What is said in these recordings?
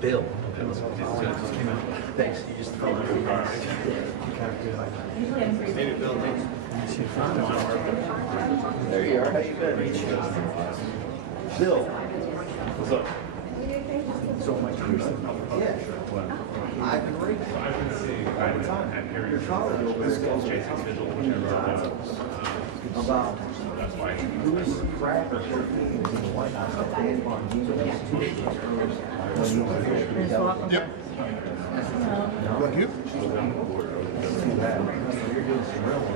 Bill. Thanks. You just throw it. Maybe Bill thinks. There you are. How you been? Bill. What's up? So much. Yeah. I've been reading. Your father about who's crap or cocaine in the White House. Yep. Like you?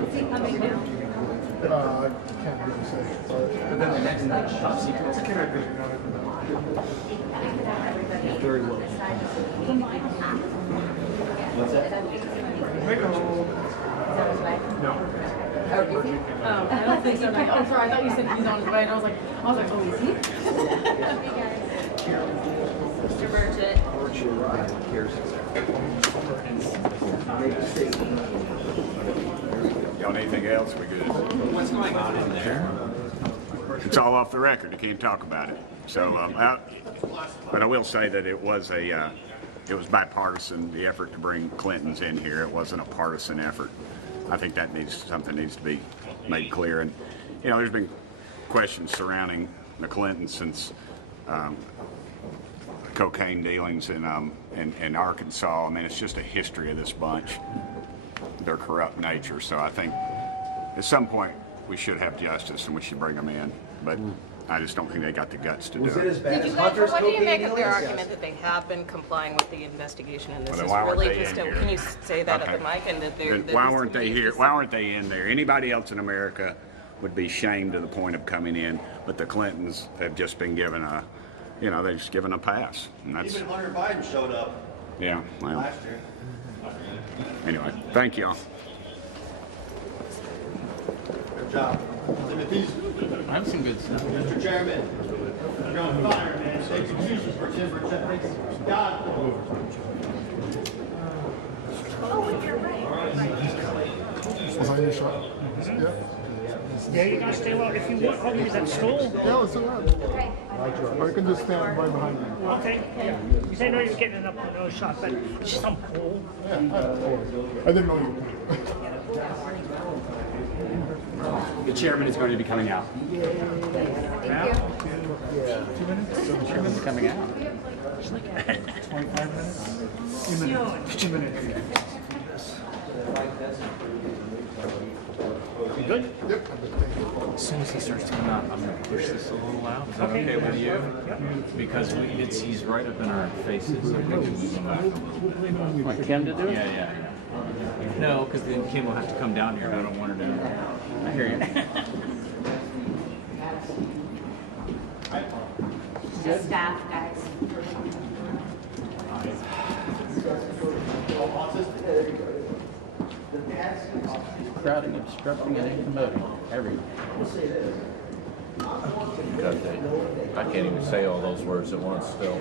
Is he coming now? I can't really say. But then the next night, top secret. Very well. What's that? No. Oh, I don't think so. I'm sorry. I thought you said he's on his way, and I was like, oh, is he? Mr. Burchett. Y'all need anything else? We good? What's going on in there? It's all off the record. You can't talk about it. So, but I will say that it was bipartisan. The effort to bring Clintons in here. It wasn't a partisan effort. I think that something needs to be made clear. And there's been questions surrounding the Clintons since cocaine dealings in Arkansas. I mean, it's just a history of this bunch, their corrupt nature. So I think at some point we should have justice and we should bring them in. But I just don't think they got the guts to do it. As bad as What Hunter's do you cocaine make of their dealings? argument that they have been complying with the investigation, and this Well, is then why weren't really they just in a? here? Can you say that Okay. at the mic? And that they're. Then why weren't they here? Why weren't they in there? Anybody else in America would be shamed to the point of coming in, but the Clintons have just been given a, they're just given a pass. And that's, Even Hunter Biden showed up yeah, well, last year. anyway, thank y'all. Good job. Timothy's. I have some good stuff. Mr. Chairman, you're on fire, man. Executions for Timber. God. Oh, you're right. Was I in your shot? Yeah. Yeah, you gotta stay low. If you want, I'll give you that stool. Yeah, it's all right. Or you can just stand right behind me. Okay, yeah. Because I know you're getting up for those shots, but it's just something cool. Yeah, I didn't know you. The chairman is going to be coming out. Thank you. 2 minutes? The chairman's coming out. 25 minutes? 2 minutes. You good? Yep. As soon as he starts to come out, I'm going to push this a little out. Is that okay with you? Because he's right up in our faces. So we can move him back a little bit. Want Kim to do it? Yeah. No, because then Kim will have to come down here, and I don't want her to. I hear you. Just staff, guys. Crowding, obstructing, and incommoding. Everything. I can't even say all those words at once still.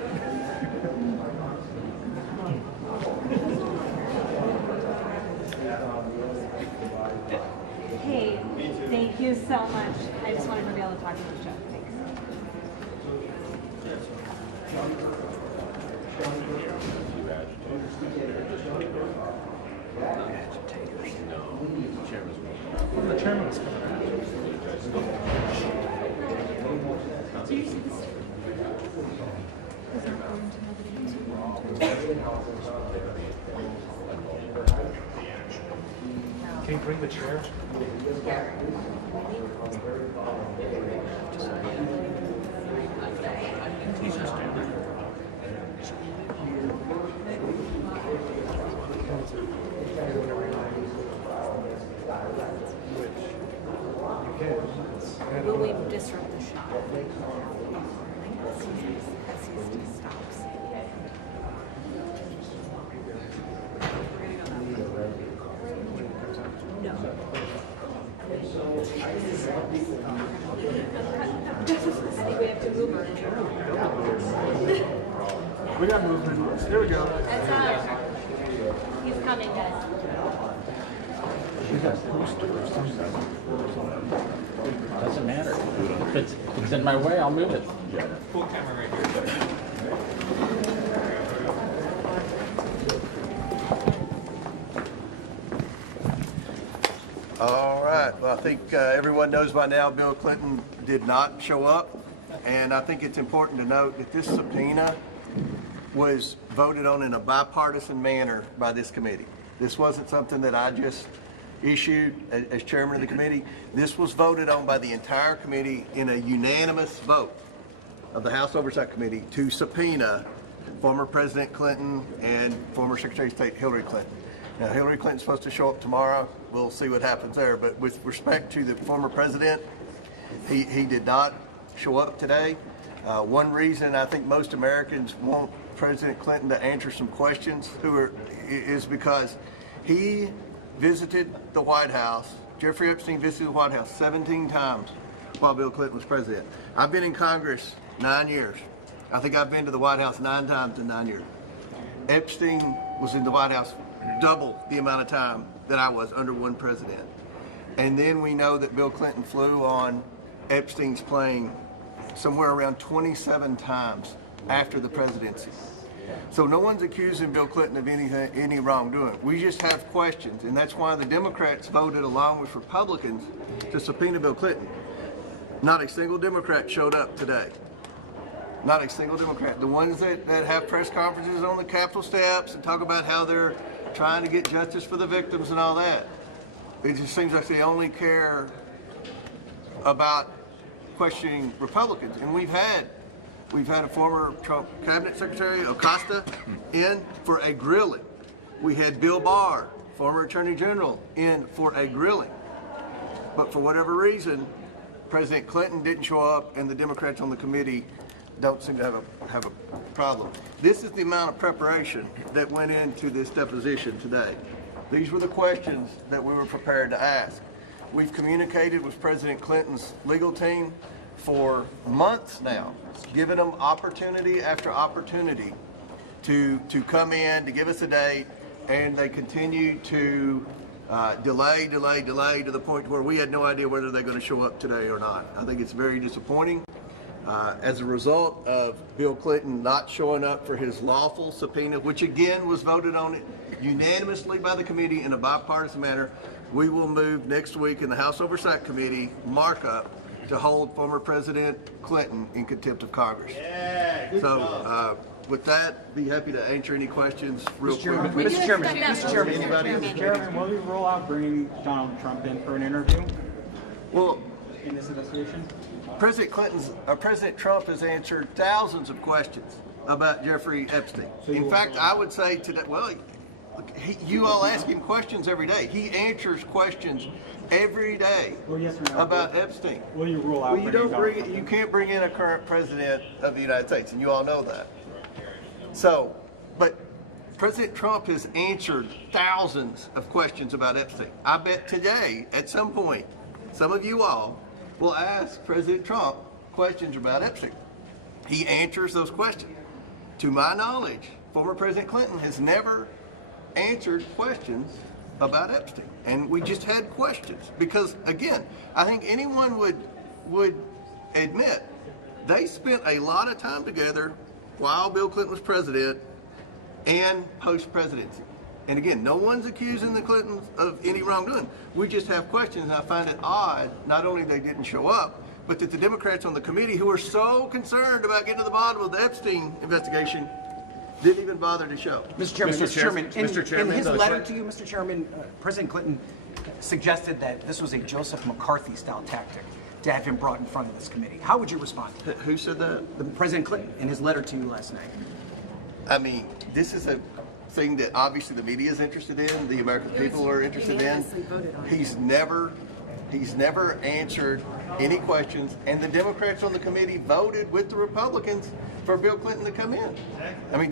Hey, thank you so much. I just wanted to be able to talk to the show. Thanks. The chairman's coming out. Do you see this? Is that going to Can you bring the chair? Will we disrupt the shot? As he stops. No. We have to move her. We got movement. Here we go. That's he's coming, guys. Doesn't matter. If it's in my way, I'll move it. Full camera right here. right, well, I think everyone knows by now Bill Clinton did not show up, and I think it's important to note that this subpoena was voted on in a bipartisan manner by this committee. This wasn't something that I just issued as chairman of the committee. This was voted on by the entire committee in a unanimous vote of the House Oversight Committee to subpoena former President Clinton and former Secretary of State Hillary Clinton. Now, Hillary Clinton's supposed to show up tomorrow. We'll see what happens there. But with respect to the former president, he did not show up today. One reason I think most Americans want President Clinton to answer some questions is because he visited the White House. Jeffrey Epstein visited the White House 17 times while Bill Clinton was president. I've been in Congress 9 years. I think I've been to the White House 9 times in 9 years. Epstein was in the White House double the amount of time that I was under one president. And then we know that Bill Clinton flew on Epstein's plane somewhere around 27 times after the presidency. So no one's accusing Bill Clinton of any wrongdoing. We just have questions, and that's why the Democrats voted along with Republicans to subpoena Bill Clinton. Not a single Democrat showed up today. Not a single Democrat. The ones that have press conferences on the Capitol steps and talk about how they're trying to get justice for the victims and all that. It just seems like they only care about questioning Republicans. And we've had a former Trump cabinet secretary, Acosta, in for a grilling. We had Bill Barr, former attorney general, in for a grilling. But for whatever reason, President Clinton didn't show up, and the Democrats on the committee don't seem to have a problem. This is the amount of preparation that went into this deposition today. These were the questions that we were prepared to ask. We've communicated with President Clinton's legal team for months now, giving them opportunity after opportunity to come in, to give us a date, and they continue to delay to the point where we had no idea whether they're going to show up today or not. I think it's very disappointing. As a result of Bill Clinton not showing up for his lawful subpoena, which again was voted on unanimously by the committee in a bipartisan manner, we will move next week in the House Oversight Committee markup to hold former President Clinton in contempt of Congress. Yeah, good So with that, be happy to answer any questions real quick. Mr. Chairman, Anybody? Mr. Chairman, will you roll out bringing Donald Trump in for an interview Well, in this investigation? President Trump has answered thousands of questions about Jeffrey Epstein. In fact, I would say today, well, you all ask him questions every day. He answers questions every day about Epstein. Will you rule out? Well, you can't bring in a current president of the United States, and you all know that. So, but President Trump has answered thousands of questions about Epstein. I bet today, at some point, some of you all will ask President Trump questions about Epstein. He answers those questions. To my knowledge, former President Clinton has never answered questions about Epstein. And we just had questions because, again, I think anyone would admit they spent a lot of time together while Bill Clinton was president and post-presidency. And again, no one's accusing the Clintons of any wrongdoing. We just have questions, and I find it odd, not only they didn't show up, but that the Democrats on the committee, who are so concerned about getting to the bottom of the Epstein investigation, didn't even bother to show. Mr. Chairman, in his letter to you, Mr. Chairman, President Clinton suggested that this was a Joseph McCarthy-style tactic to have him brought in front of this committee. How would you respond to that? Who said that? President Clinton, in his letter to you last night. I mean, this is a thing that obviously the media is interested in, the American people are interested in. He's never answered any questions, and the Democrats on the committee voted with the Republicans for Bill Clinton to come in. I mean,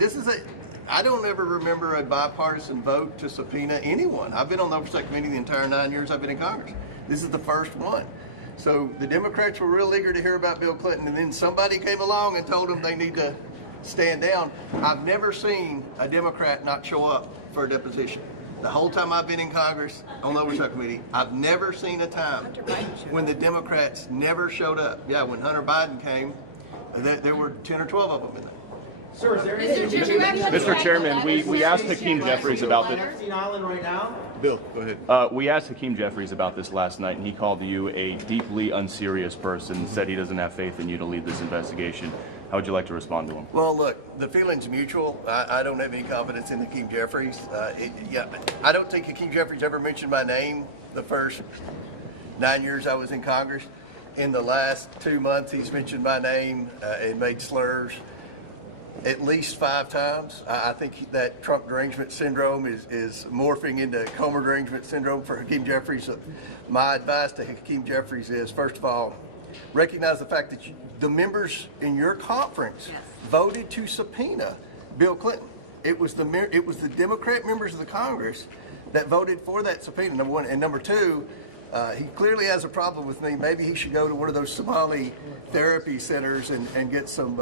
I don't ever remember a bipartisan vote to subpoena anyone. I've been on the Oversight Committee the entire 9 years I've been in Congress. This is the first one. So the Democrats were real eager to hear about Bill Clinton, and then somebody came along and told them they need to stand down. I've never seen a Democrat not show up for a deposition. The whole time I've been in Congress on the Oversight Committee, I've never seen a time when the Democrats never showed up. Yeah, when Hunter Biden came, there were 10 or 12 of them in there. Sir, is there any... Mr. Chairman, we asked Hakeem Jeffries about this. Epstein Island right now? Bill, go ahead. We asked Hakeem Jeffries about this last night, and he called you a deeply unserious person, said he doesn't have faith in you to lead this investigation. How would you like to respond to him? Well, look, the feeling's mutual. I don't have any confidence in Hakeem Jeffries. I don't think Hakeem Jeffries ever mentioned my name the first 9 years I was in Congress. In the last 2 months, he's mentioned my name and made slurs at least 5 times. I think that Trump derangement syndrome is morphing into Comer derangement syndrome for Hakeem Jeffries. My advice to Hakeem Jeffries is, first of all, recognize the fact that the members in your conference voted to subpoena Bill Clinton. It was the Democrat members of the Congress that voted for that subpoena, number one. And number two, he clearly has a problem with me. Maybe he should go to one of those Somali therapy centers and get some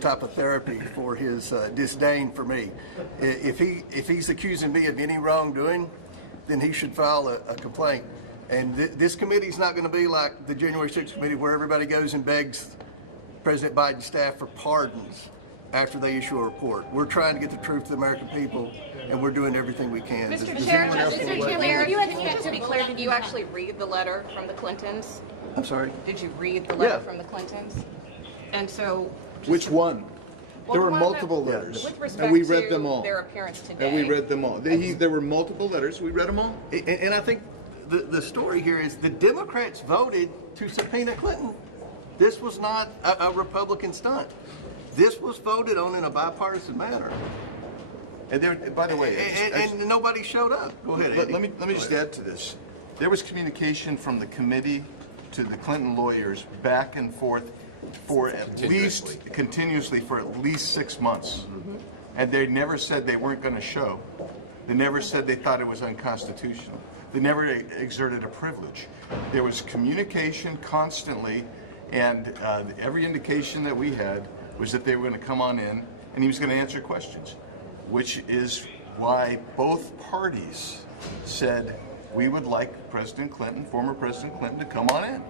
type of therapy for his disdain for me. If he's accusing me of any wrongdoing, then he should file a complaint. And this committee's not going to be like the January 6th committee where everybody goes and begs President Biden's staff for pardons after they issue a report. We're trying to get the truth to the American people, and we're doing everything we can. Mr. Chairman, just to be clear, did you actually read the letter from the Clintons? I'm sorry? Did you read the letter from the Clintons? And so... Which one? Well, There were one multiple that- letters, with respect and we read to them all. their appearance today. And we read them all. There were multiple letters. We read them all. And I think the story here is the Democrats voted to subpoena Clinton. This was not a Republican stunt. This was voted on in a bipartisan manner. And there, by the way, And nobody showed up. Go ahead, Andy. let me just add to this. There was communication from the committee to the Clinton lawyers back and forth for continuously for at least 6 months. And they never said they weren't going to show. They never said they thought it was unconstitutional. They never exerted a privilege. There was communication constantly, and every indication that we had was that they were going to come on in and he was going to answer questions, which is why both parties said we would like President Clinton, former President Clinton, to come on in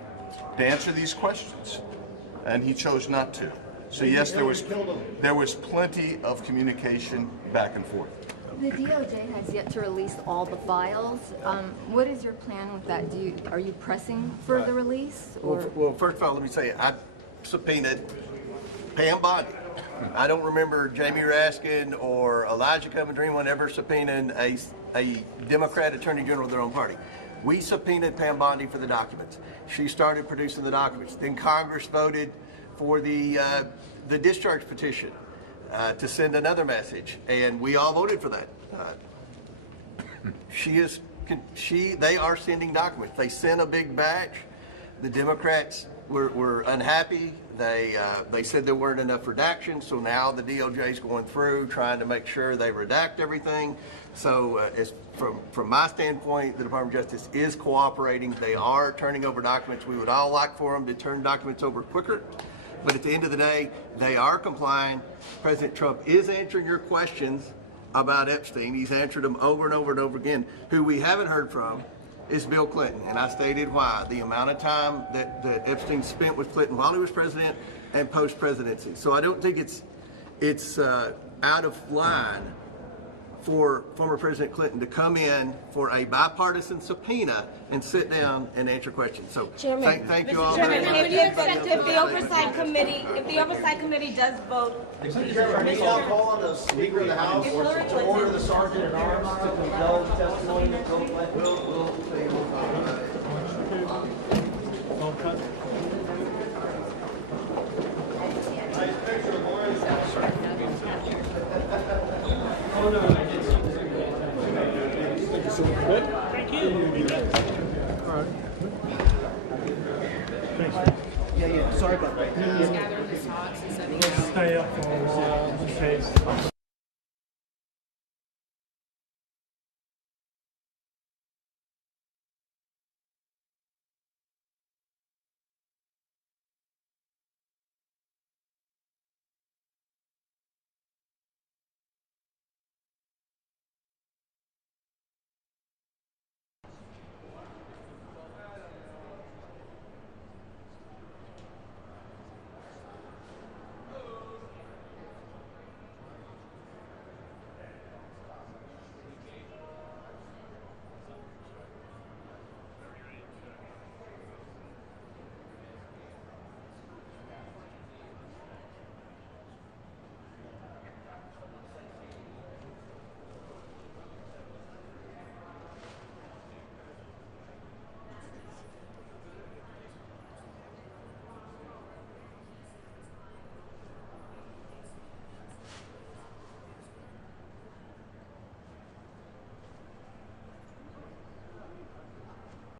to answer these questions. And he chose not to. So yes, there was plenty of communication back and forth. The DOJ has yet to release all the files. What is your plan with that? Are you pressing for the release? Or? Well, first of all, let me say, I subpoenaed Pam Bondi. I don't remember Jamie Raskin or Elijah Cummings or anyone ever subpoenaing a Democrat attorney general of their own party. We subpoenaed Pam Bondi for the documents. She started producing the documents. Then Congress voted for the discharge petition to send another message, and we all voted for that. They are sending documents. They sent a big batch. The Democrats were unhappy. They said there weren't enough redactions, so now the DOJ is going through trying to make sure they redact everything. So from my standpoint, the Department of Justice is cooperating. They are turning over documents. We would all like for them to turn documents over quicker. But at the end of the day, they are complying. President Trump is answering your questions about Epstein. He's answered them over and over and over again. Who we haven't heard from is Bill Clinton. And I stated why. The amount of time that Epstein spent with Clinton while he was president and post-presidency. So I don't think it's out of line for former President Clinton to come in for a bipartisan subpoena and sit down and answer questions. So thank you all. Chairman, if the Oversight Committee does vote. Mr. Chairman, may I call on the Speaker of the House to order the Sergeant at Arms to compel the testimony of Bill Clinton? Thank you. All right. Thanks. Yeah, sorry about that. Let's stay up for a while in case.